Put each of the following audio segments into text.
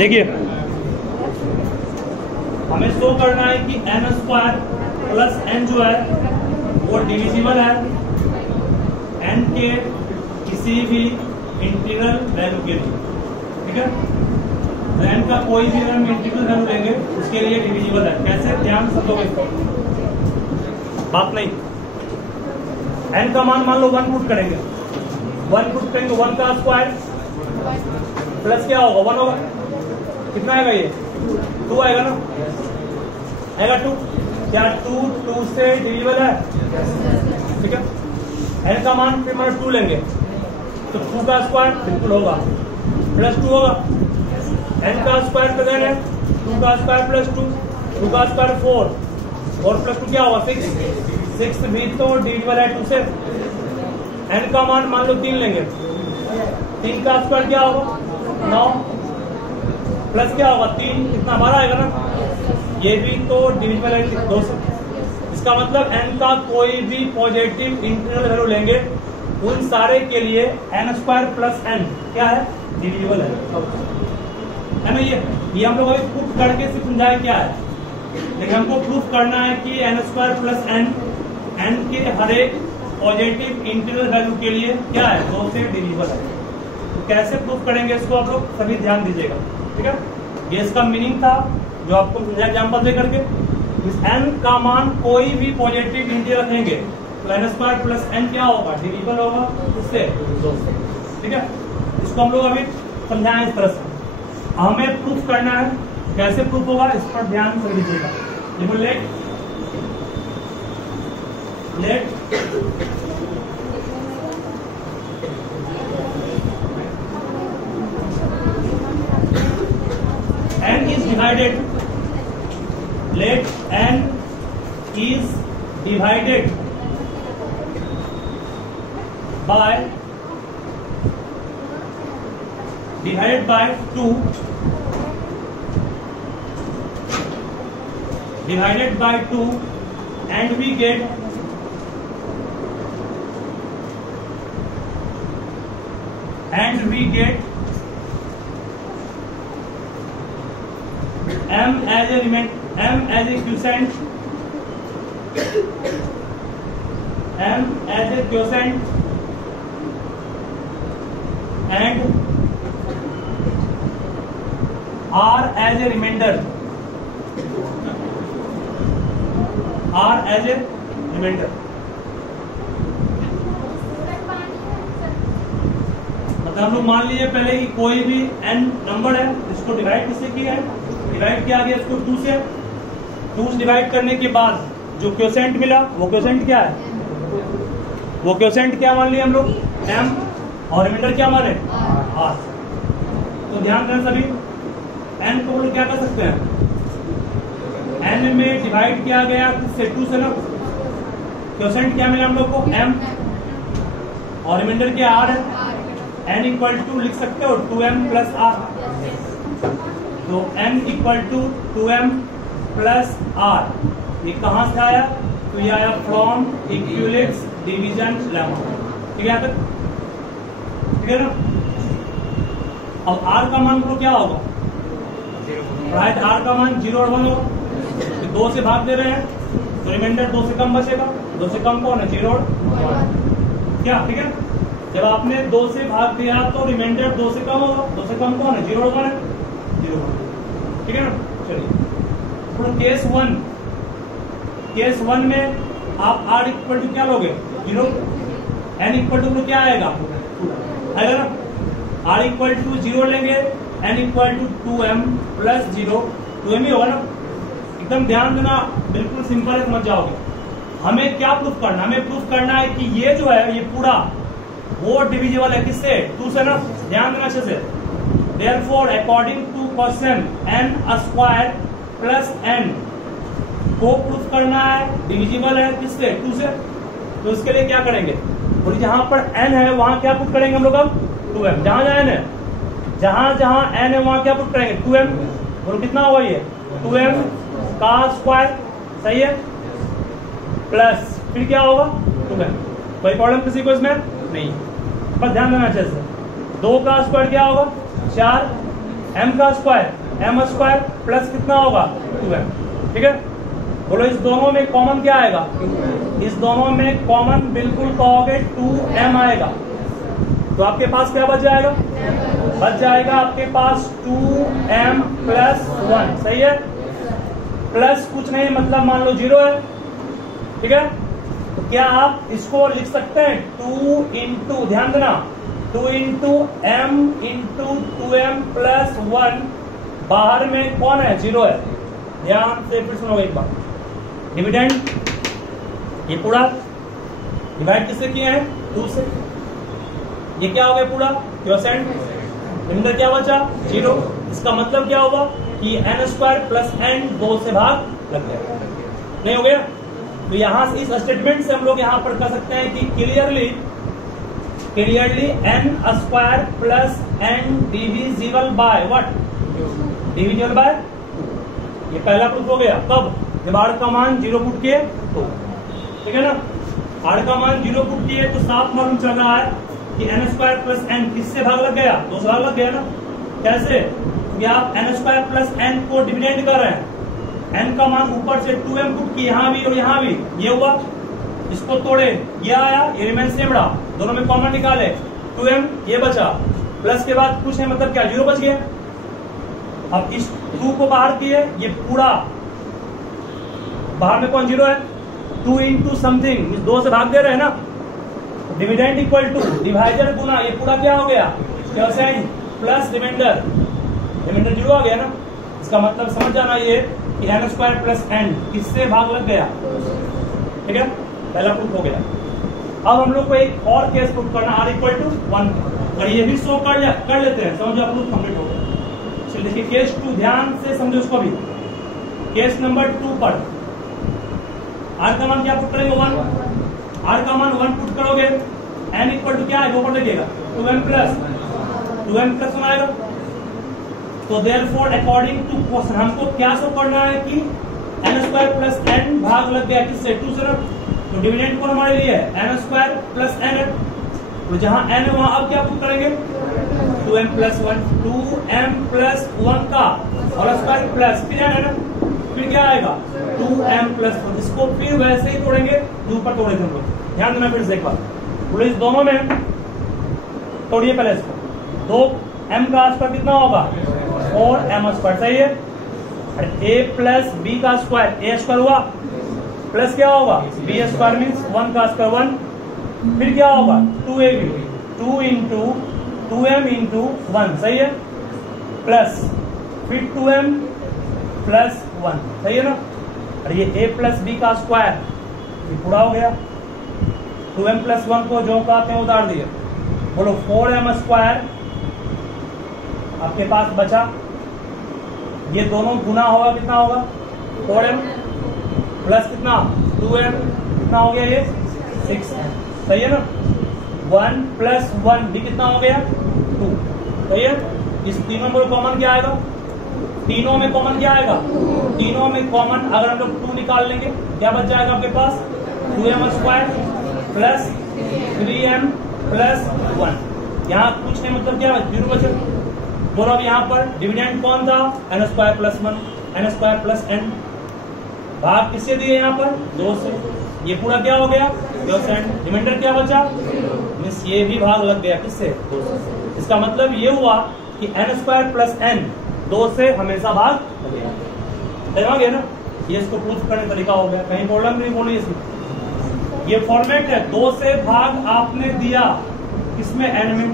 देखिए हमें शो करना है कि n स्क्वायर प्लस n जो है वो डिविजिबल है n के किसी भी इंटीग्रल वैल्यू के लिए, ठीक है। तो n का कोई भी हम इंटीग्रल वैल्यू लेंगे उसके लिए डिविजिबल है। कैसे, ध्यान से समझोगे इसको, बात नहीं। n का मान लो 1 पुट करेंगे, 1 पुट करेंगे, 1 का स्क्वायर प्लस क्या होगा 1 होगा, कितना आएगा ये 2 आएगा ना, आएगा 2। क्या 2 से डिविजिबल है, ठीक है। n का मान फिर मतलब 2 लेंगे तो 2 का स्क्वायर बिल्कुल होगा प्लस 2 होगा। n का स्क्वायर कितना है, 2 का स्क्वायर प्लस 2 का स्क्वायर 4 और प्लस 2 क्या होगा 6 भी तो डिविजिबल है 2 से। n का मान लो 3 लेंगे, 3 का स्क्वायर क्या होगा 9 प्लस क्या होगा 3 कितना 12 आएगा ना, ये भी तो डिविजिबल है 2 से। इसका मतलब n का कोई भी पॉजिटिव इंटीग्रल वैल्यू लेंगे उन सारे के लिए n स्क्वायर प्लस n क्या है, डिविजिबल है ना। ये हम लोग अभी प्रूफ करके समझाए क्या है, लेकिन हमको प्रूफ करना है कि n स्क्वायर प्लस n के हर एक पॉजिटिव इंटीग्रल वैल्यू के लिए क्या है 2 से डिविजिबल है। तो कैसे प्रूफ करेंगे इसको आप लोग सभी ध्यान दीजिएगा, ठीक है। ये इसका मीनिंग था जो आपको समझाया एग्जाम्पल दे करके। इस n का मान कोई भी पॉजिटिव इंटीग्रल रखेंगे तो n स्क्वायर प्लस n क्या होगा, डिविजिबल होगा उससे 2 से, ठीक है। इसको हम लोग अभी समझाएं इस तरह से। हमें प्रूफ करना है, कैसे प्रूफ होगा इस पर ध्यान से दीजिएगा। देखो late n is divided, let n is divided by 2 divided by 2 and we get m as a quotient, m as a quotient and r as a remainder, मतलब हम लोग मान लीजिए पहले कि कोई भी n नंबर है, इसको डिवाइड किससे किया है, डिवाइड किया गया इसको 2 से। 2 से डिवाइड करने के बाद जो क्वोशेंट मिला वो क्वोशेंट क्या है, वो क्वोशेंट क्या मान लिया हम लोग m और रिमाइंडर क्या माने r। तो ध्यान देना सभी, n को हम लोग क्या कर सकते हैं, n में डिवाइड किया गया किससे 2 से ना, क्वोशेंट क्या मिला हम लोग को m और रिमाइंडर क्या r है, n इक्वल टू लिख सकते हो 2m प्लस r। तो n equal to 2m plus r, ये कहां से आया, तो ये आया फ्रॉम इक्विवेलेंस डिवीजन लेमा, ठीक है, ठीक है ना। अब r का मान को क्या होगा, राइट, r का मान 0 और 1 होगा, 2 से भाग दे रहे हैं तो रिमाइंडर 2 से कम बचेगा, 2 से कम कौन है 0 और 1, क्या, ठीक है। जब आपने 2 से भाग दिया तो रिमाइंडर 2 से कम होगा, 2 से कम कौन है 0 और 1 है, 0, ठीक है ना। चलिए केस 1 में आप r इक्वल टू क्या लोगे 0, n इक्वल टू क्या आएगा ना, r इक्वल टू 0 लेंगे, n equal to 2m plus 0, 2m ही होगा ना। एकदम ध्यान देना, बिल्कुल सिंपल है, समझ जाओगे। हमें क्या प्रूफ करना, हमें प्रूफ करना है कि ये जो है ये पूरा वो डिविजिबल है किससे 2 से ना, ध्यान देना अच्छे से। Therefore, according to question n square plus n को प्रूफ करना है डिविजिबल है किससे 2 से। तो इसके लिए क्या करेंगे, और जहां पर n है वहां क्या पुट करेंगे हम लोग, अब 2m, जहां जहां n है, जहां जहां n है वहां क्या पुट करेंगे 2m, और कितना होगा ये 2m का स्क्वायर, सही है, प्लस फिर क्या होगा 2m। कोई प्रॉब्लम किसी को इसमें नहीं, बस ध्यान देना अच्छे से। 2 का स्क्वायर क्या होगा 4, m का स्क्वायर m स्क्वायर प्लस कितना होगा 2m। ठीक है, बोलो इस दोनों में कॉमन क्या आएगा? इस दोनों में कॉमन बिल्कुल कहोगे 2m आएगा, तो आपके पास क्या बच जाएगा? बच जाएगा आपके पास 2m प्लस 1। सही है, प्लस कुछ नहीं मतलब मान लो 0 है। ठीक है, तो क्या आप इसको लिख सकते हैं 2 इंटू, ध्यान देना, 2 into m into 2m plus 1, बाहर में कौन है? 0 है। ध्यान से फिर सुनो एक बार, डिविडेंड ये पूरा डिवाइड किससे किए हैं? 2 से। ये क्या हो गया? पूरा क्वोशेंट। रिमाइंडर क्या बचा? 0। इसका मतलब क्या होगा कि n स्क्वायर प्लस n 2 से भाग लग गया, नहीं हो गया? तो यहां से इस स्टेटमेंट से हम लोग यहां पर कह सकते हैं कि clearly n square plus n divisible by what? Divisible by 2। ये पहला प्रूफ हो गया। कब? जब r का मान 0 पुट किए तो। ठीक है ना, r का मान 0 पुट किए तो साफ मालूम चल रहा है कि n स्क्वायर प्लस n किससे भाग लग गया? 2 से भाग लग गया ना। कैसे? कि आप n स्क्वायर प्लस n को डिविडेंड कर रहे हैं, n का मान ऊपर से 2m पुट किए, यहाँ भी और यहाँ भी, ये हुआ, इसको तोड़े, ये आया, ये रिमेन सेम रहा, दोनों में कॉमन निकाले, 2m ये बचा, प्लस के बाद कुछ है मतलब क्या? 0 बच गया। अब इस 2 को बाहर किए, ये पूरा बाहर में कौन? 0 है। 2 इंटू समथिंग, इस 2 से भाग दे रहे हैं ना, डिविडेंड इक्वल टू डिवाइजर गुना, ये पूरा क्या हो गया? क्वोशेंट प्लस रिमाइंडर, रिमाइंडर 0 आ गया ना। इसका मतलब समझ जाना ये कि n स्क्वायर प्लस n किससे भाग लग गया? ठीक है, पहला प्रूफ हो गया। अब हम लोग को एक और केस प्रूफ करना, r इक्वल टू 1। अगर ये भी शो कर लेते हैं, समझो प्रूफ कंप्लीट हो गया। चलिए देखिए केस 2, ध्यान से समझो इसको भी। केस नंबर 2 पर r का मान क्या पुट करेंगे? 1। r का मान 1 पुट करोगे, n इक्वल टू क्या है? वो पर लिखिएगा 2m प्लस 1 आएगा। तो देयरफॉर अकॉर्डिंग टू क्वेश्चन हमको क्या शो करना है कि n स्क्वायर प्लस n भाग लग गया किससे? 2 से। तो डिविडेंड कौन हमारे लिए है? n स्क्वायर प्लस n है, तो जहां n है वहां अब क्या पुट करेंगे? 2m प्लस 1, 2m प्लस 1 का और स्क्वायर प्लस फिर n है ना, फिर क्या आएगा? 2m plus 1। इसको फिर वैसे ही तोड़ेंगे, 2 पर तोड़े थे हम लोग। ध्यान देना फिर से एक बार, बोले इस दोनों में तोड़िए पहले इसको। 2m का स्क्वायर कितना होगा? 4m square. सही है, a प्लस b का स्क्वायर, a स्क्वायर हुआ, प्लस क्या होगा? b स्क्वायर मीन्स 1 का स्क्वायर 1, फिर क्या होगा? 2ab, 2 into 2m into 1। सही है, प्लस फिर 2m प्लस 1। सही है ना। और ये a प्लस b का स्क्वायर ये पूरा हो गया, 2m प्लस 1 को जो कहते हैं उतार दिए। बोलो 4m स्क्वायर आपके पास बचा, ये दोनों गुना होगा, कितना होगा? 4m प्लस कितना? 2m, कितना हो गया ये? 6m। सही है ना। 1 प्लस 1 भी कितना हो गया? 2। सही है, इस तीनों में कॉमन क्या आएगा? तीनों में कॉमन क्या आएगा? तीनों में कॉमन अगर हम लोग 2 निकाल लेंगे, क्या बच जाएगा आपके पास? 2m square plus 3m plus 1। यहाँ कुछ नहीं मतलब क्या? 0 बचे। बोलो अब यहाँ पर डिविडेंड कौन था? n square plus 1, n square plus n, भाग किससे दिए? यहाँ पर 2 से। ये पूरा क्या हो गया? क्वोशेंट। रिमाइंडर क्या बचा? मीन्स ये भी भाग लग गया किससे? 2 से। इसका मतलब ये हुआ कि n स्क्वायर प्लस n 2 से हमेशा भाग लगेगा। समझ गए ना। ये इसको प्रूफ करने का तरीका हो गया, कहीं प्रॉब्लम नहीं बोली इसमें। ये फॉर्मेट है, 2 से भाग आपने दिया किसमें? n में।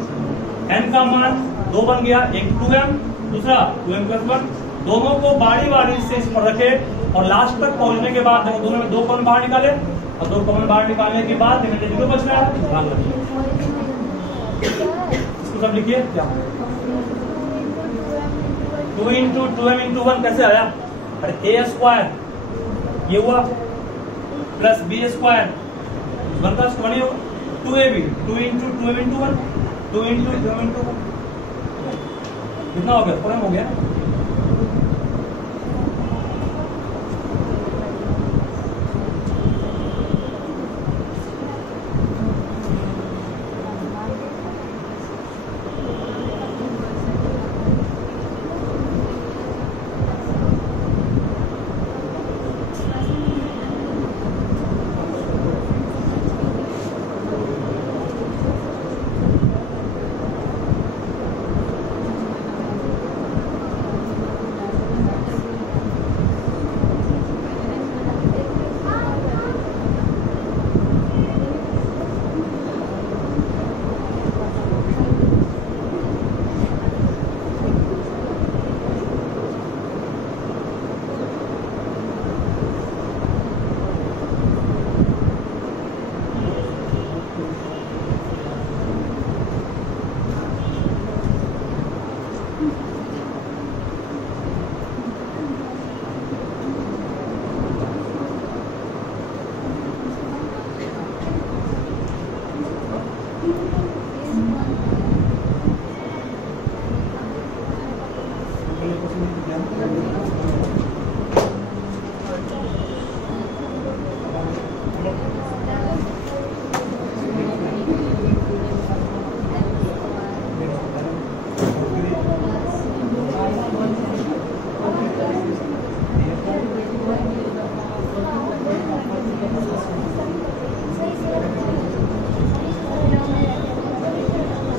n का मान 2 बन गया, एक 2m, दूसरा 2m प्लस 1। दोनों को बारी बारी से इस पर रखे और लास्ट तक पहुंचने के बाद दोनों में 2 कॉमन बाहर निकाले और 2 कॉमन बाहर निकालने के बाद 0 बच रहा है, भाग लगे। इसको सब लिखिए क्या? 2 इंटू 2m इंटू 1 कैसे आया? अरे a स्क्वायर ये हुआ प्लस b स्क्वायर 1 का स्क्वायर होगा, 2ab, 2 into 2m into 1, 2 into 2m into 1, कितना हो गया? 4m हो गया।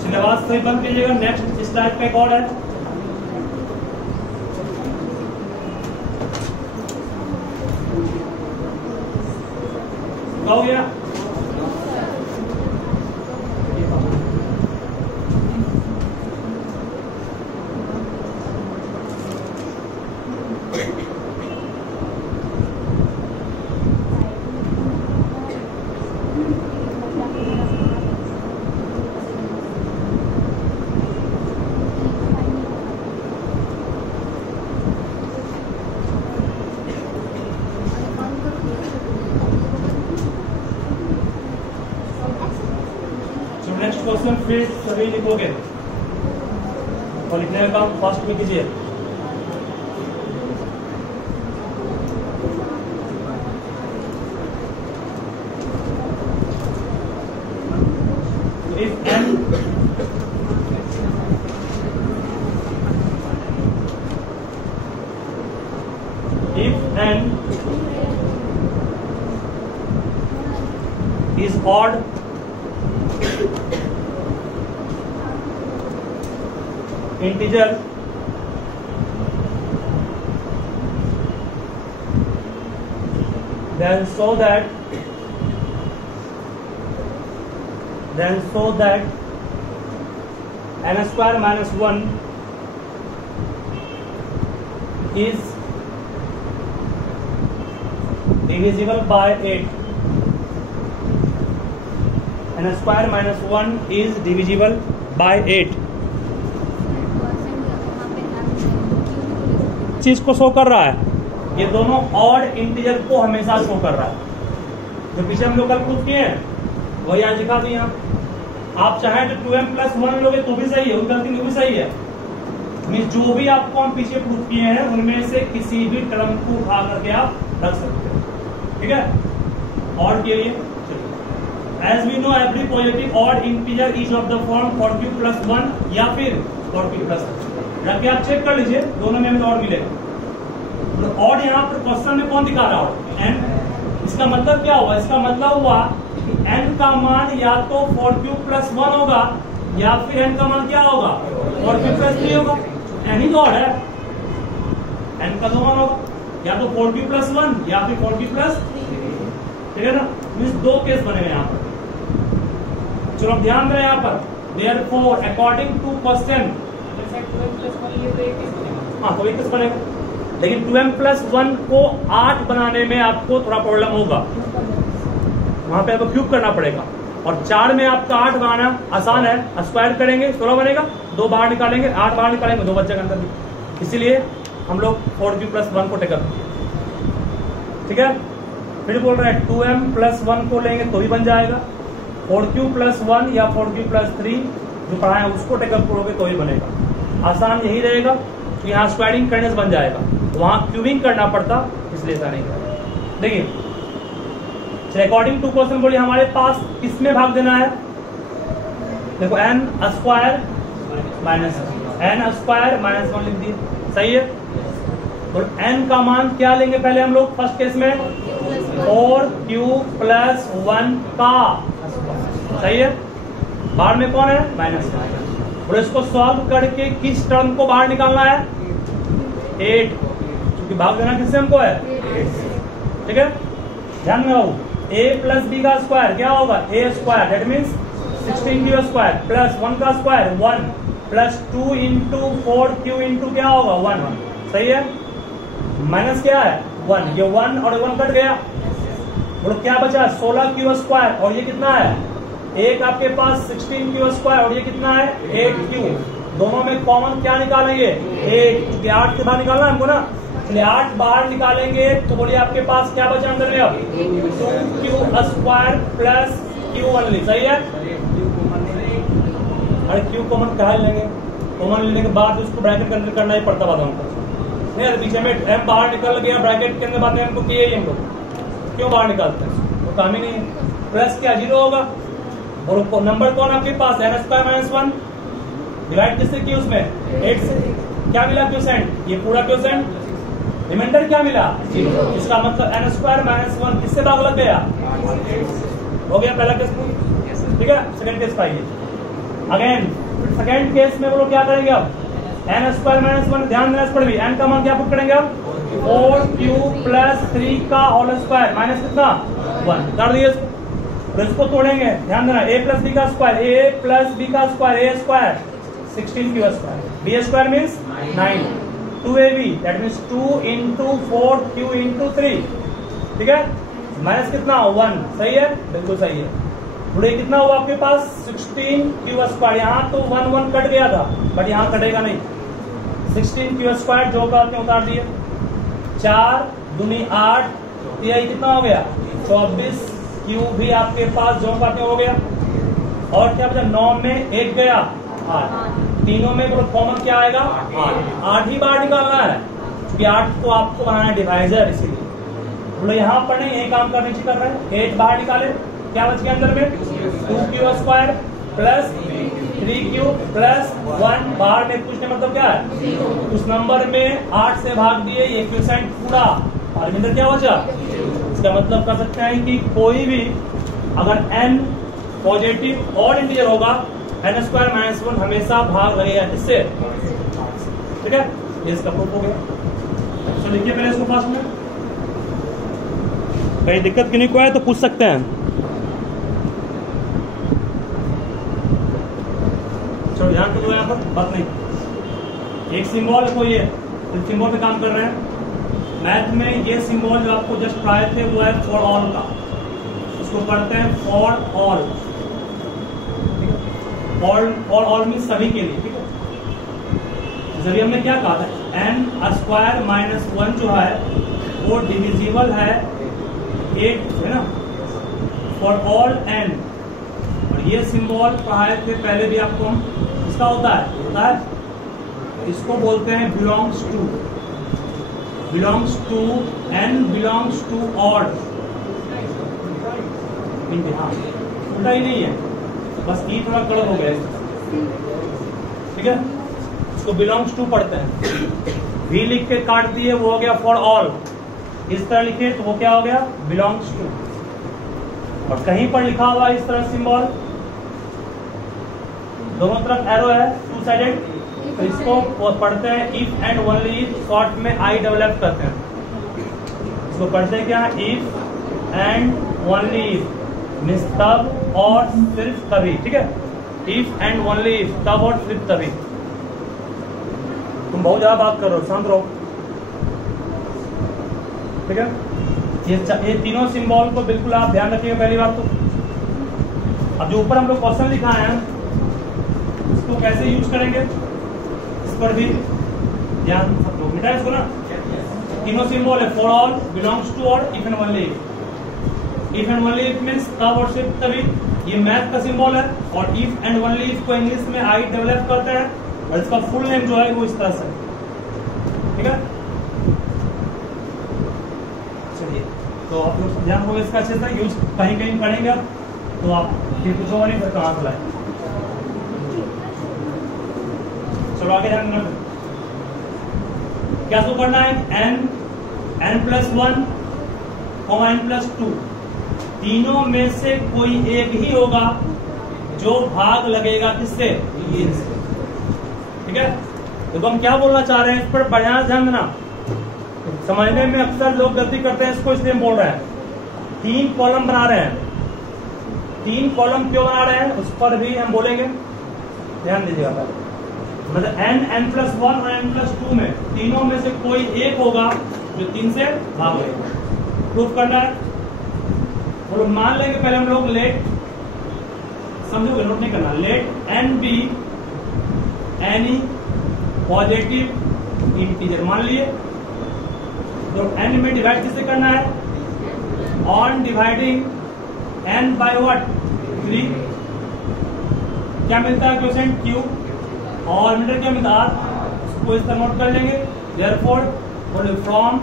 सिलेबस सही बंद कीजिएगा। नेक्स्ट स्लाइड पे एक और है, हो गया। नेक्स्ट क्वेश्चन फिर सभी लिखोगे और लिखने का काम फर्स्ट में कीजिए। If n is odd integer, then so that n square minus 1 is divisible by 8. n square minus 1 is divisible by 8. चीज को शो कर रहा है, ये दोनों ऑड इंटीजर को हमेशा शो कर रहा है। जो पीछे हम लोग कल प्रूफ किए हैं वही यहाँ दिखा दिए। आप चाहें तो 2m प्लस 1 लोगे तो भी सही है, उनकी गलती भी सही है। मीन्स जो भी आपको हम पीछे प्रूफ किए हैं उनमें से किसी भी टर्म को उठा करके आप रख सकते हैं, ठीक है। ऑड के लिए as we know every positive odd integer is of the form 40 plus 1 या फिर 40 प्लस रख के आप चेक कर लीजिए, दोनों में हमें ऑड मिलेगा। तो ऑड यहाँ पर क्वेश्चन में कौन दिखा रहा हो? n। इसका मतलब क्या हुआ? इसका मतलब हुआ कि n का मान या तो 40 प्लस 1 होगा या फिर n का मान क्या होगा? 40 प्लस 3 होगा। n ही तो ऑड है, n का तो मान होगा या तो 40 प्लस 1 या फिर 40 प्लस 3, ठीक है ना। मीन्स दो केस बने हुए यहाँ पर। चलो ध्यान दें यहाँ पर, therefore according to question, हाँ तो एक बनेगा, लेकिन 2m प्लस 1 को 8 बनाने में आपको थोड़ा प्रॉब्लम होगा, वहां पे आपको क्यूब करना पड़ेगा। और 4 में आपका 8 बनाना आसान है, स्क्वायर करेंगे 16 बनेगा, 2 बाहर निकालेंगे 8 बाहर निकालेंगे 2 बच्चे के अंदर भी। इसीलिए हम लोग 4q प्लस 1 को टेकअप किए, ठीक है। फिर बोल रहे हैं 2m प्लस 1 को लेंगे तो भी बन जाएगा, 4q प्लस 1 या 4q प्लस 3 जो पढ़ा है उसको टेकअप करोगे तो ही बनेगा। आसान यही रहेगा कि यहाँ स्क्वायरिंग करने से बन जाएगा, वहां क्यूबिंग करना पड़ता, इसलिए ऐसा नहीं करेगा। देखिए अकॉर्डिंग टू क्वेश्चन बोलिए हमारे पास किसमें भाग देना है? देखो n स्क्वायर माइनस -1 लिख दिए, सही है। और n का मान क्या लेंगे पहले हम लोग फर्स्ट केस में? 4q प्लस 1 का, सही है। बाहर में कौन है? माइनस। और इसको सॉल्व करके किस टर्म को बाहर निकालना है? 8, क्योंकि भाग देना किससे हमको है? 8, ठीक है। ध्यान में आओ, a प्लस बी का स्क्वायर क्या होगा? a square, that means 16q square plus 1 का square 1 plus 2 into 4q into क्या होगा? 1, सही है। माइनस क्या है? 1, ये 1 और 1 कट गया, बोलो क्या बचा? 16q स्क्वायर, और ये कितना है? एक आपके पास 16q स्क्वायर, और ये कितना है? 8q। दोनों में कॉमन क्या निकालेंगे? 8, क्योंकि 8 के बाहर निकालना है हमको ना, इसलिए 8 बाहर निकालेंगे तो बोलिए आपके पास क्या बचा अंदर में? अब 2q square plus q only, सही है। अरे q कॉमन कहा लेंगे, कॉमन लेने के बाद उसको ब्रैकेट के अंदर करना ही पड़ता बाद हमको नहीं, पीछे में m बाहर निकल गया ब्रैकेट के अंदर, बाद में हमको किए ही हम लोग क्यों बाहर निकालते हैं, वो काम ही नहीं है। प्लस क्या 0 होगा और नंबर कौन आपके पास n² - 1 डिवाइड किससे किया उसमें 8 से, क्या मिला क्वोशेंट, ये पूरा क्वोशेंट, रिमाइंडर क्या मिला 0। इसका मतलब n² - 1 किससे भाग लग गया, हो गया पहला केस, ठीक है। सेकंड केस पाइए अगेन, सेकंड केस में वो लोग क्या करेंगे अब n² - 1, ध्यान देना इस पर भी, n का मान क्या पुट करेंगे अब 4q + 3 का होल स्क्वायर माइनस कितना 1 कर दिए इसको, तो इसको तोड़ेंगे, ध्यान देना a + b का स्क्वायर, a + b का square, a square 16q square, b square means 9, 2ab that means 2 × 4q × 3, ठीक है, माइनस कितना 1, सही है, बिल्कुल सही है। थोड़े कितना हुआ आपके पास 16q स्क्वायर, यहाँ तो 1 1 कट गया था बट यहाँ कटेगा नहीं, 16q स्क्वायर जो करते हैं उतार दिए, 4 दूनी 8, यही कितना हो गया 24, q भी आपके पास जो करते हो गया, और क्या बचा 9 में 1 गया 8, तीनों में कॉमन क्या आएगा 8 ही बाहर निकालना है क्योंकि 8 को आपको बनाना है डिवाइजर, इसीलिए बोलो यहाँ पर नहीं, यही काम करने कर रहे हैं, 8 बाहर निकाले, क्या बच गया अंदर में 2q square plus 3q plus 1, बाहर में कुछ नहीं मतलब क्या है उस नंबर में 8 से भाग दिए, ये क्वोशेंट पूरा, और अंदर क्या बचा, इसका मतलब कर सकते हैं कि कोई भी अगर n पॉजिटिव और इंटीजर होगा n² - 1 हमेशा भाग लगेगा किससे, ठीक है, ये इसका प्रूफ हो गया। तो लिखिए पहले इसको फास्ट में, कहीं दिक्कत किन्हीं को है तो पूछ सकते हैं। चलो ध्यान तो दो यहाँ पर बात नहीं, एक सिंबल को ये सिंबल पे काम कर रहे हैं मैथ में, ये सिंबल जो आपको जस्ट ट्राई थे वो है फॉर ऑल का, इसको पढ़ते हैं for all, for all mean सभी के लिए, ठीक है। जरिए हमने क्या कहा था n² - 1 जो है वो डिविजिबल है 8 है ना, फॉर ऑल n, और ये सिंबल पढ़ाए थे पहले भी आपको हम, इसका होता है इसको बोलते हैं belongs to n belongs to odd, हाँ उल्टा ही नहीं है, बस ई थोड़ा कड़क हो गया, ठीक है, इसको बिलोंग्स टू पढ़ते हैं, भी लिख के काट दिए वो हो गया फॉर ऑल, इस तरह लिखे तो वो क्या हो गया बिलोंग्स टू, और कहीं पर लिखा हुआ इस तरह सिंबल दोनों तरफ एरो है 2 साइडेड, तो इसको पढ़ते हैं if and only if, short में आई डेवलप करते हैं, इसको पढ़ते हैं क्या if and only if means तब और सिर्फ तभी, ठीक है, इफ एंड ओनली इफ तब और सिर्फ तभी। तुम बहुत ज्यादा बात कर रहे हो, शांत रहो, ठीक है। ये तीनों सिंबल को बिल्कुल आप ध्यान रखिएगा पहली बात तो। अब जो ऊपर हम लोग क्वेश्चन लिखा है इसको कैसे यूज करेंगे, इस पर भी ध्यान सब लोग मिटा इसको ना, तीनों सिंबल है फॉर ऑल, बिलोंग्स टू और if and only if. If and only if means तब और सिर्फ तभी, ये मैथ का सिंबल है, और इफ एंड ओनली इफ को इंग्लिश में आई डेवलप करते हैं, और इसका फुल नेम जो है वो इस तरह से, ठीक है। चलिए तो आप लोग ध्यान होगा इसका अच्छे से यूज, कहीं कहीं करेंगे तो आप फिर कुछ होगा नहीं, फिर कहाँ से लाए। चलो आगे ध्यान देना, क्या इसको करना है n + 1 n + 2, तीनों में से कोई एक ही होगा जो भाग लगेगा किससे, ठीक है। तो हम क्या बोलना चाह रहे हैं इस पर बढ़िया ध्यान देना, समझने में अक्सर लोग गलती करते हैं इसको, इसलिए बोल रहे हैं 3 कॉलम बना रहे हैं, 3 कॉलम क्यों बना रहे हैं उस पर भी हम बोलेंगे, ध्यान दीजिएगा पहले, मतलब n + 1 और n + 2 में तीनों में से कोई एक होगा जो 3 से भाग लेगा, प्रूफ करना है। वो लोग मान लेंगे पहले हम लोग, लेट समझोगे नोट नहीं करना, let n be any positive integer मान लिए, तो n में डिवाइड किससे करना है, on dividing n by what 3, क्या मिलता है क्वोशेंट q, और मीटर के मिकदार उसको इस तरह नोट कर लेंगे। Therefore from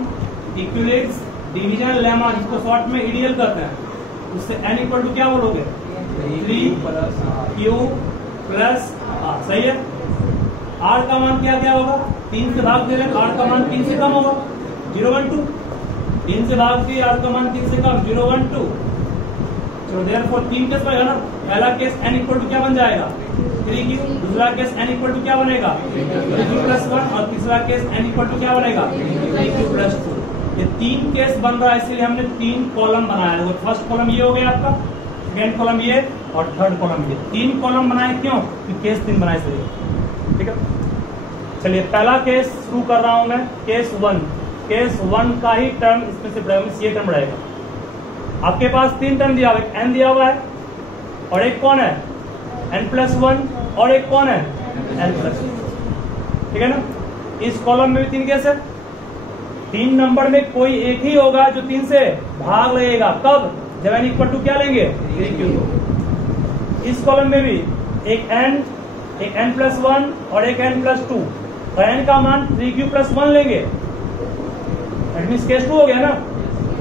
equilibrium division lemma, जिसको शॉर्ट में ईडीएल कहते हैं, उससे n इक्वल टू क्या बोलोगे 3q प्लस r। सही है। r का मान क्या क्या होगा, 3 से भाग दे रहे, r का मान 3 से कम होगा 0 1 2। 3 से भाग दिए, r का मान 3 से कम 0 1 2। तो देयरफॉर 3 केस बनेगा ना। पहला केस n इक्वल टू क्या बन जाएगा 3q, दूसरा केस n इक्वल टू क्या बनेगा 3q प्लस 1, और तीसरा केस n इक्वल टू क्या बनेगा 3q प्लस 2। ये 3 केस बन रहा है, इसलिए हमने 3 कॉलम बनाया। देखो फर्स्ट कॉलम ये हो गया आपका, सेकेंड कॉलम ये, और थर्ड कॉलम ये। 3 कॉलम बनाए क्यों, क्योंकि केस 3 बनाए इसलिए। ठीक है, चलिए पहला केस शुरू कर रहा हूं मैं, केस 1। केस 1 का ही टर्म इसमें से ये टर्म रहेगा। आपके पास 3 टर्म दिया हुआ है, n दिया हुआ है, और एक कौन है n+1, और एक कौन है n+2। ठीक है ना। इस कॉलम में भी 3 केस है। 3 नंबर में कोई एक ही होगा जो 3 से भाग लगेगा। कब, जब n इक्वल टू क्या लेंगे 3q। इस कॉलम में भी एक n+1 और एक n+2, तो n का मान 3q प्लस 1 लेंगे। दैट मींस केस 2 हो गया ना।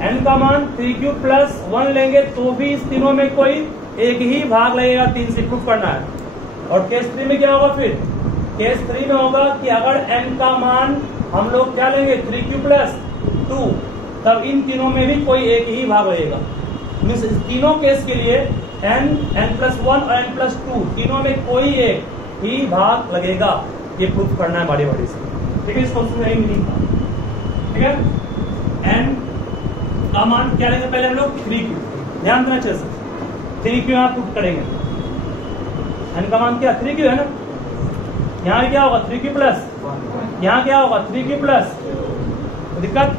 n का मान 3q प्लस 1 लेंगे तो भी इस तीनों में कोई एक ही भाग लगेगा, 3 से प्रूफ करना है। और केस 3 में क्या होगा, फिर केस 3 में होगा कि अगर n का मान हम लोग क्या लेंगे 3q प्लस 2, तब इन तीनों में भी कोई एक ही भाग लगेगा। मीन्स तीनों केस के लिए n+1 और n+2 तीनों में कोई एक ही भाग लगेगा। ये प्रूफ करना है बड़ी बड़ी से। ठीक है, इसको नहीं मिलेगा। ठीक है, n का मान क्या लेंगे पहले हम लोग 3q, ध्यान देना चाहिए। 3q यहाँ प्रूफ करेंगे। n का मान क्या 3q है ना। यहाँ क्या होगा 3q प्लस, यहाँ क्या होगा 3q प्लस। दिक्कत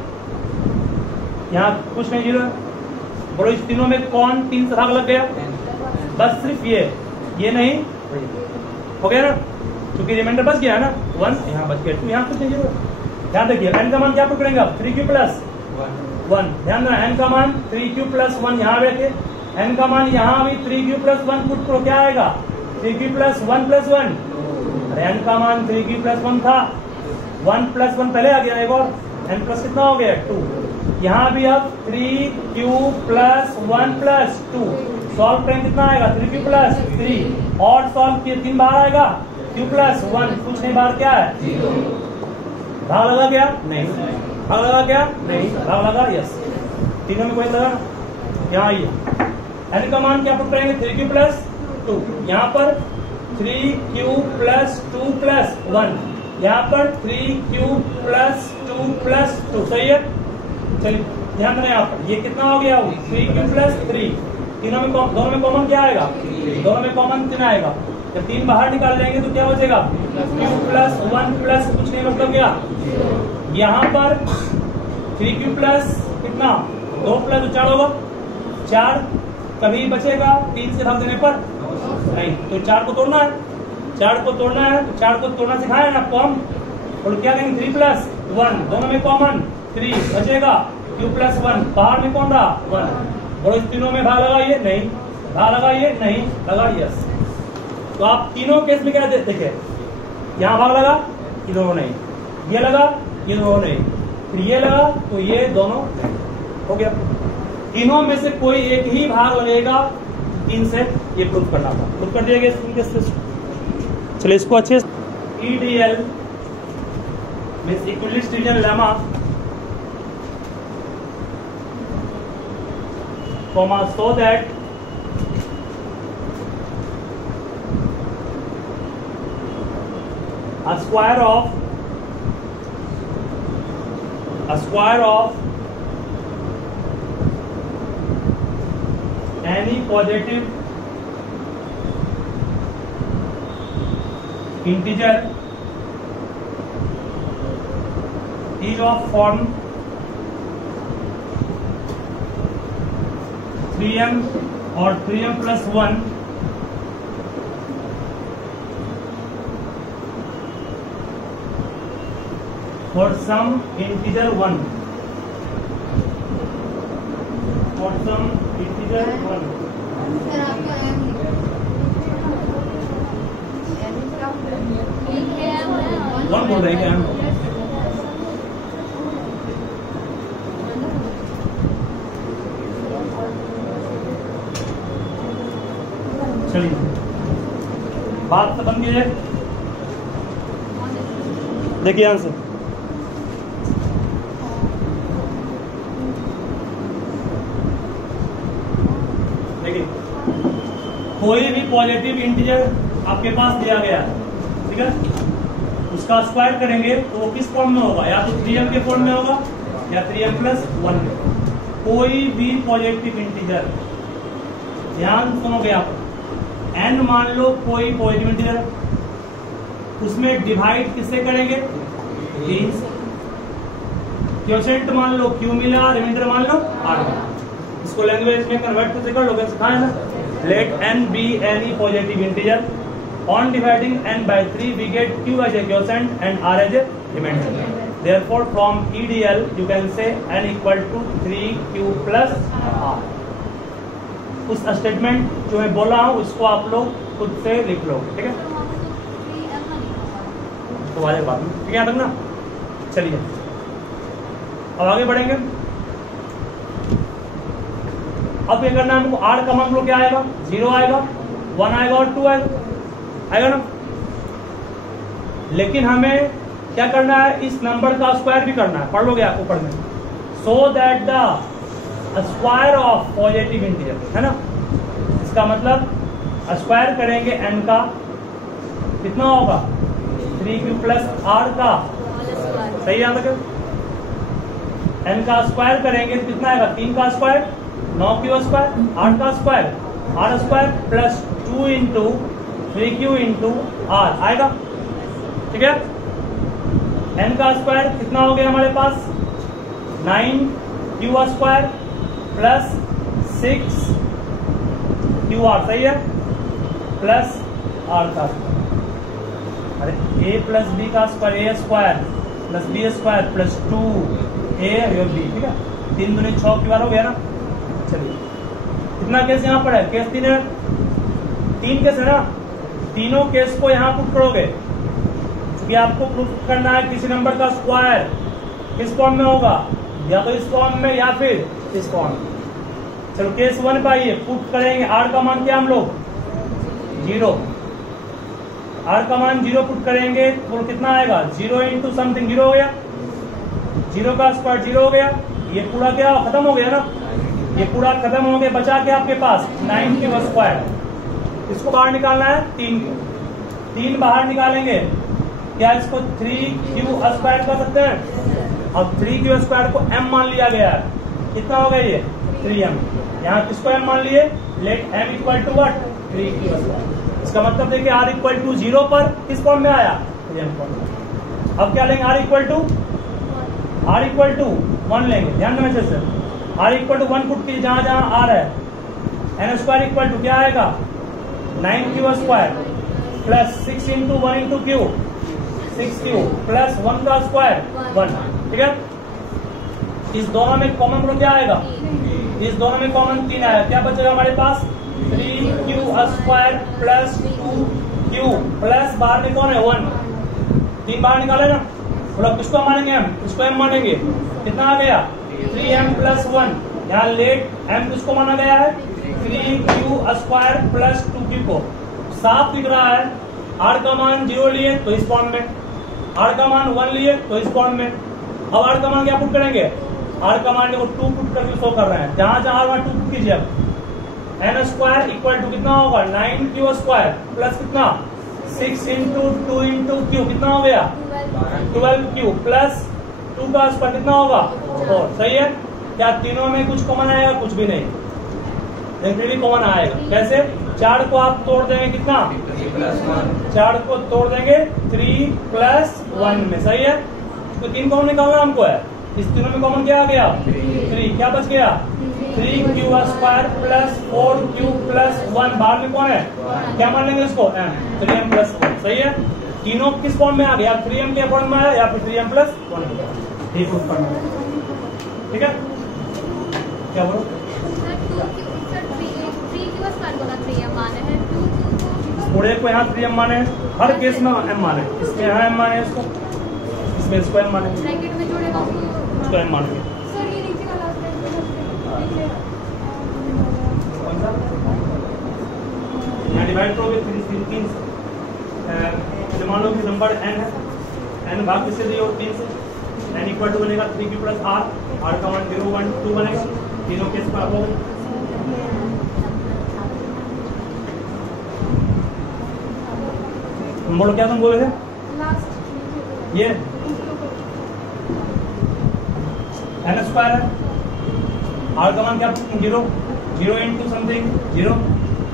यहाँ कुछ नहीं, 0। बोलो इस तीनों में कौन 3 से भाग लग गया, बस सिर्फ ये नहीं हो गया ना, क्योंकि रिमाइंडर बच गया है ना 1, यहाँ बच गया 2, यहाँ कुछ नहीं 0। ध्यान देखिए n का मान क्या प्रूफ करेंगे आप 3q प्लस 1। ध्यान देना, n का मान 3q प्लस 1 यहाँ बैठे, n का मान यहाँ भी 3q प्लस 1 पुट करो, क्या आएगा 3q प्लस 1 प्लस 1। अरे n का मान 3q प्लस 1 था, 1 प्लस 1 पहले आ गया, एक और n प्लस कितना हो गया 2। यहाँ भी अब 3q प्लस 1 प्लस 2 सॉल्व करेंगे, कितना आएगा 3q प्लस 3, और सॉल्व किए 3 बार आएगा q प्लस 1, कुछ नहीं बार क्या है 0। भाग लगा क्या, नहीं। भाग लगा क्या, नहीं। भाग लगा, यस। तीनों में कोई लगा। यहाँ आइए, n का मान क्या पुट करेंगे 3q प्लस 2, यहाँ पर 3q प्लस 2 प्लस 1, यहाँ पर 3q प्लस 2 प्लस 2। सही है। चलिए ध्यान देना, यहाँ पर ये कितना हो गया 3q प्लस 3। तीनों में दोनों में कॉमन क्या आएगा, दोनों में कॉमन 3 आएगा। जब 3 बाहर निकाल लेंगे तो क्या बचेगा q प्लस 1 प्लस कुछ नहीं, मतलब क्या यहाँ पर 3q प्लस कितना 2 प्लस 4 होगा 4, कभी बचेगा 3 से भाग देने पर नहीं, तो 4 को तोड़ना है, 4 को तोड़ना है, तो 4 को तोड़ना सिखाया ना आपको हम। और क्या करेंगे 3 प्लस 1, दोनों में कॉमन 3 बचेगा, q प्लस 1, बाहर में कौन रहा 1। और इस तीनों में भाग लगाइए, नहीं। भाग लगाइए, नहीं लगा, यस। तो आप तीनों केस में क्या देखिए, यहाँ भाग लगा, ये दोनों नहीं, ये लगा, ये दोनों नहीं, फिर ये लगा, तो ये दोनों नहीं, हो गया। तीनों में से कोई एक ही भाग लगेगा 3 से, ये प्रूफ करना था। प्रूफ कर दिया गया। चलिए इसको अच्छे EDL means equilibrium division lemma, so that a square of any positive integer is of form 3m or 3m plus 1 for some integer 1, for some integer 1। Sir आपका वन बोल रहे हैं क्या? चलिए बात तो बन गई है। देखिए आंसर, देखिए कोई भी पॉजिटिव इंटीजर आपके पास दिया गया है, ठीक है, उसका स्क्वायर करेंगे तो वो किस फॉर्म में होगा? या तो 3m के फॉर्म में होगा या 3m+1 में। कोई भी पॉजिटिव इंटीजर, ध्यान सुनोगे आप, n मान लो कोई पॉजिटिव इंटीजर, उसमें डिवाइड किससे करेंगे? 3 से। क्वोशिएंट मान लो q मिला, रिमाइंडर मान लो r। इसको लैंग्वेज में कन्वर्ट कैसे कर लोगे? सिखाया ना। Let n be any positive integer. On dividing n by 3 we get q as a quotient and r as a remainder. Therefore from EDL you can say n equal to 3q plus r. उस statement जो मैं बोला हूँ उसको आप लोग खुद से लिख लो, ठीक है? तो वाले बात में ठीक है, याद रखना। चलिए अब आगे बढ़ेंगे। अब क्या करना है हमको? r का मान लो क्या आएगा? 0 आएगा, 1 आएगा और 2 आएगा ना। लेकिन हमें क्या करना है? इस नंबर का स्क्वायर भी करना है, पढ़ लोगे आप ऊपर में। So that the square of positive integer, है ना। इसका मतलब स्क्वायर करेंगे n का, कितना होगा? 3q प्लस r का, सही है? मतलब n का स्क्वायर करेंगे तो कितना आएगा? 3 का स्क्वायर, 9q स्क्वायर, 8 का square, r square plus 2 into 3q into r आएगा, ठीक है। n का स्क्वायर कितना हो गया हमारे पास? 9q स्क्वायर प्लस 6qr, सही है, प्लस r का स्क्वायर। अरे a प्लस b का square, a square plus b square plus 2a और b, ठीक है। 3 दूनी 6qr हो गया ना। चलिए कितना केस यहाँ पर है? केस 3 है, 3 केस है ना। तीनों केस को यहाँ पुट करोगे क्योंकि आपको प्रूफ करना है किसी नंबर का स्क्वायर किस फॉर्म में होगा, या तो इस फॉर्म में या फिर इस फॉर्म में। चलो केस 1 पे आइए, पुट करेंगे। r का मान क्या हम लोग? 0। r का मान 0 पुट करेंगे तो कितना आएगा? 0 इंटू समथिंग 0 हो गया, 0 का स्क्वायर 0 हो गया। ये पूरा क्या खत्म हो गया ना, ये पूरा खत्म हो गया। बचा क्या आपके पास? 9q square. इसको बाहर निकालना है, 3 बाहर निकालेंगे। क्या इसको 3q स्क्वायर कर सकते हैं? अब 3q स्क्वायर को m मान लिया गया है, कितना हो गया ये? 3m। यहाँ किसको m मान लिए? Let m equal to what? 3q square. इसका मतलब देखिए r इक्वल टू 0 पर किस फॉर्म में आया? 3m form. अब क्या लेंगे? r इक्वल टू 1 लेंगे, ध्यान देना अच्छे से। r इक्वल टू 1 पुट कीजिए जहां जहां r है। n स्क्वायर इक्वल टू क्या आएगा? 9q square plus 6 into 1 into q, 6q plus 1 का स्क्वायर 1, ठीक है। इस दोनों में कॉमन रो क्या आएगा? इस दोनों में कॉमन 3 आएगा। क्या बचेगा हमारे पास? 3q square plus 2q plus बाहर में कौन है? 1। 3 बाहर निकाले ना। बोला किसको मानेंगे हम? इसको m मानेंगे। कितना आ गया? 3m+1। यहाँ लेट m किसको माना गया है? 3q स्क्वायर प्लस 2q को। साफ दिख रहा है। r का मान 0 लिए तो इस फॉर्म में, r का मान 1 लिए तो इस फॉर्म में। अब r का मान क्या पुट करेंगे? r का मान को 2 पुट करके शो कर रहे हैं, जहां जहां r 2 पुट कीजिए। अब n स्क्वायर इक्वल टू कितना होगा? 9q स्क्वायर प्लस कितना? 6 इंटू 2 इंटू q, कितना हो गया? 12q प्लस 2 का स्क्वायर कितना होगा? 4, सही है। क्या तीनों में कुछ कॉमन आएगा? कुछ भी नहीं, लेकिन भी कॉमन आएगा। कैसे? 4 को आप तोड़ देंगे कितना? 4 को तोड़ देंगे 3+1 में, सही है। तो 3 कॉमन निकालना हमको है। इस तीनों में कॉमन क्या आ गया? 3। क्या बच गया? 3q square plus 4q plus 1। बाहर में कौन है? क्या मान लेंगे इसको? 3m+1, सही है। तीनों किस फॉर्म में आ गया? 3m के फॉर्म में आया या फिर 3m+1, ठीक है। क्या बोलो? थोड़े को यहाँ 3m माने, हर केस में m माने, इसमें यहाँ m माने, इसको इसमें इसको m माने, ब्रैकेट में जोड़ेगा इसको m मानेंगे। सर ये नीचे का लास्ट कौन सा यहाँ डिवाइड करोगे 3 से, मान लो कि नंबर n है, n भाग किससे दिए हो 3 से, n इक्वल टू बनेगा 3p प्लस r, r का मान 0 1 2 बनेगा, तीनों केस में आप लोग बोलो क्या तुम बोले थे ये n स्क्वायर है, r का मान क्या 0 0 इंटू समथिंग 0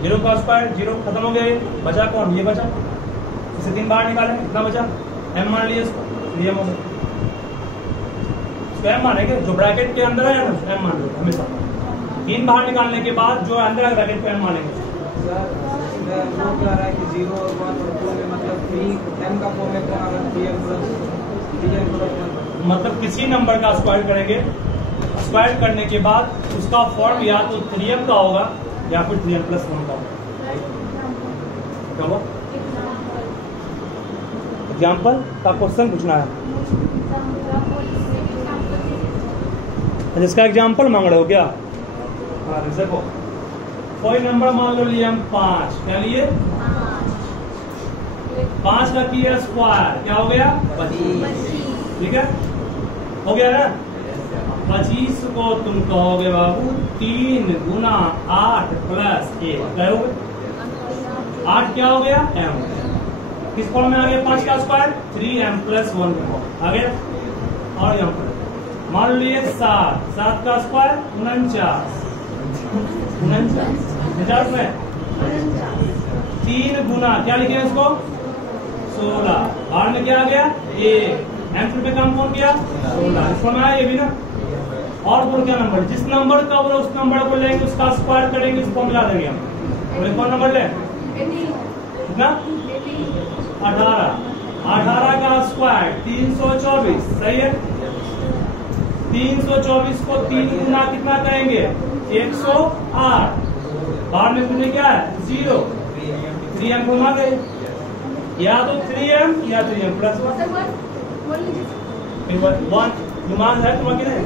0 का स्क्वायर 0 खत्म हो गया, ये बचा कौन, ये बचा, इसे 3 बाहर निकालें, कितना बचा m मान लिया, इसको m हो गया, इसको m मानेंगे, जो ब्रैकेट के अंदर है ना m मान लो हमेशा, 3 बाहर निकालने के बाद जो अंदर है ब्रैकेट को m मानेंगे। सर वो कह रहा है कि 0 और 1 और 2 में मतलब 3m का फॉर्म है, अगर 3m प्लस 1 मतलब किसी नंबर का स्क्वायर करेंगे, स्क्वायर करने के बाद उसका फॉर्म या तो 3m का होगा या फिर 3m प्लस 1 का होगा। एग्जाम्पल का क्वेश्चन पूछना है, जिसका एग्जाम्पल मांग रहे हो क्या? हाँ देखो कोई नंबर मान लो लिए हम 5, क्या लिए 5 का किया स्क्वायर, क्या हो गया 25, ठीक है हो गया ना। 25 को तुम कहोगे बाबू 3 गुना 8 प्लस 1, क्या हो गया 8, क्या हो गया m, किस फॉर्म में आ गया 5 का स्क्वायर 3m प्लस 1 आ गया। और यहाँ पर मान लिए 7 का स्क्वायर 49 में 3 गुना क्या लिखे इसको 16, बाहर में क्या आ गया 1, m पे काम कौन किया 16, इसको में आया ये भी ना। और बोल क्या नंबर, जिस नंबर का बोलो उस नंबर को लेंगे, उसका स्क्वायर करेंगे, इसको मिला देंगे हम, बोले कौन नंबर ले कितना 18 का स्क्वायर 324, सही है। 324 को 3 गुना कितना करेंगे 108, बाहर में तुमने क्या है 0, 3m को मांगे, या तो 3m या 3m प्लस 1 दिमाग है तुम्हारे नहीं,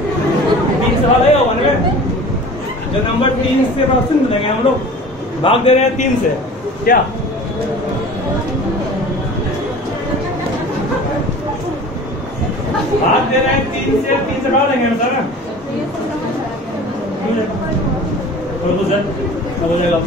3 सवाल है 1 में, जो नंबर 3 से रोशन मिलेंगे हम लोग, भाग दे रहे हैं 3 से, क्या भाग दे रहे हैं 3 से भाग देंगे सर ना, हो जाएगा।